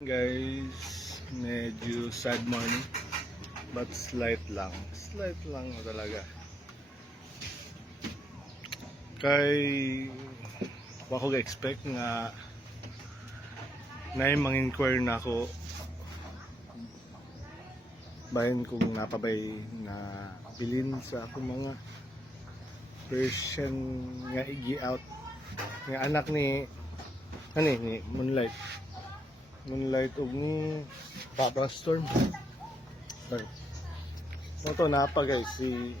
Guys, medyo sad morning but slight lang talaga kay wa ko ga-expect nga na mang-inquire na ako bahin kung napabay na bilin sa akong mga Persian nga igi-out nga anak ni ni Moonlight og ni Papa Storm. Ito napa guys si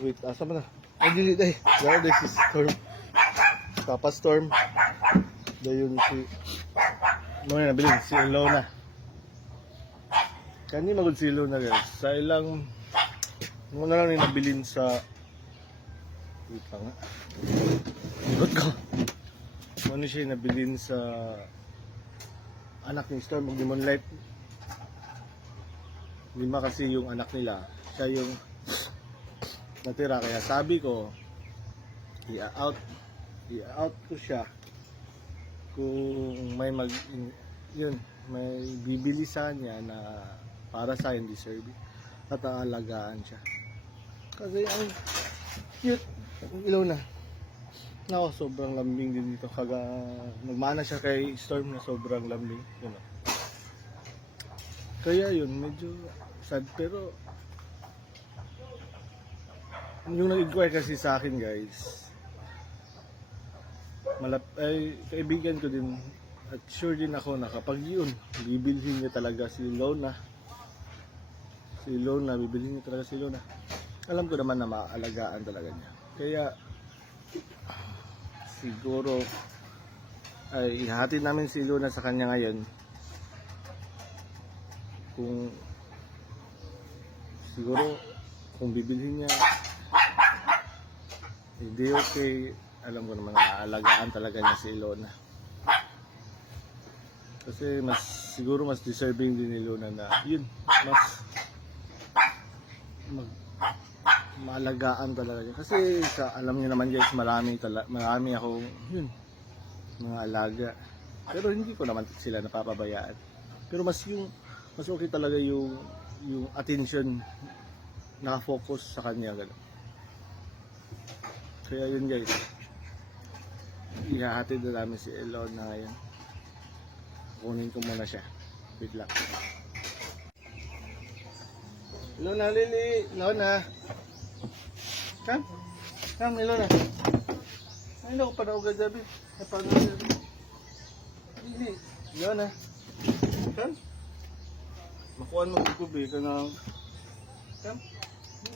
wait asa ba na? Ay dili day. There this is Storm. Papa Storm. Dayon si mo na bilin si Ilona. Kani magud si Ilona guys. Sa ilang mo na lang ni nabilin sa wait lang nga. Ikot ko. Mo ni siya nabilin sa anak ni Storm ug ni Moonlight. Lima kasi yung anak nila. Siya yung natira. Kaya sabi ko, i-out ko siya kung may may bibili sa kanya na para sa hindi deserve at aalagaan siya. Kasi ang cute. Ang ilaw na. Nako, sobrang lambing din dito. Nagmana siya kay Storm na sobrang lambing. Kaya yun, medyo sad. Pero yung nag-inquire kasi sa akin guys, kaibigan ko din at sure din ako na kapag yun, bibilhin niya talaga si Ilona, bibilhin niya talaga si Ilona. Alam ko naman na maaalagaan talaga niya. Kaya siguro ay ihahatid namin si Ilona sa kanya ngayon. Kung bibilhin niya hindi okay, alam ko naman na aalagaan talaga niya si Ilona. Kasi siguro mas deserving din ni Ilona na yun, mas maalagaan talaga niya. Kasi alam niyo naman guys, marami akong mga alaga. Pero hindi ko naman sila napapabayaan. Pero mas okay talaga yung attention naka-focus sa kanya gano'n. Kaya yun guys, ihahatid na namin si Ilona ngayon. Kunin ko muna siya. Wait lang. Ilona, Lily! Ilona! Come, Ilona. Ay, naku, panawag ka gabi. Napagod ka gabi. Lily, Ilona. Come. Makuhaan mo gubi ka ng... Come.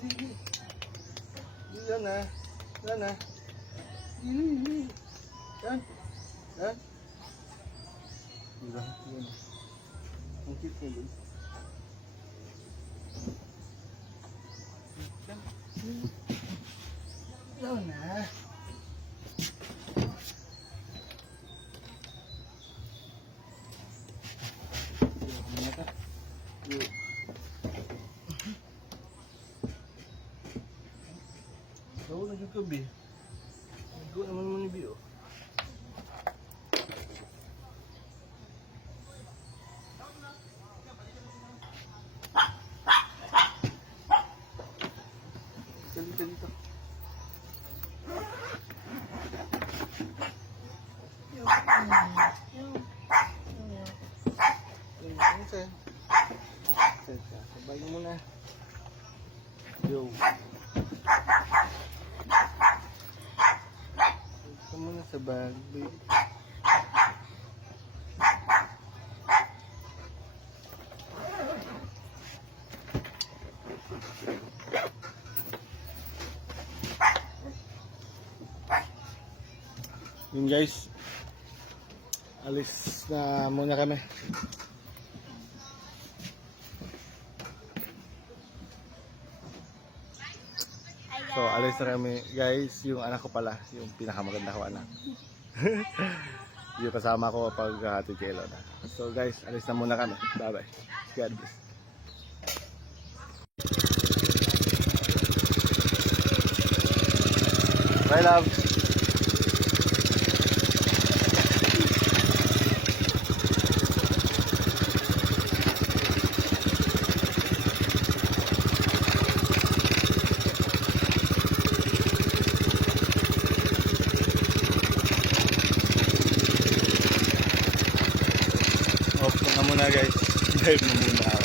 Lily. Ilona. Ilona. Lily. Come. Come. Ilona. Ang cute mo dun. Come. Ilona. Tahu na juga bi. Gue naman mo ni Bio. Dito. Sabay mo na. Yo. Ito muna sa bag, babe. Yun guys, alis na muna kami. So alis na kami guys. Yung anak ko pala, yung pinakamaganda ko anak. Yung kasama ko pag hatid kay Ilona. So guys, alis na muna kami. Bye bye. God bless. Bye love. muna guys. Drive mo muna ako.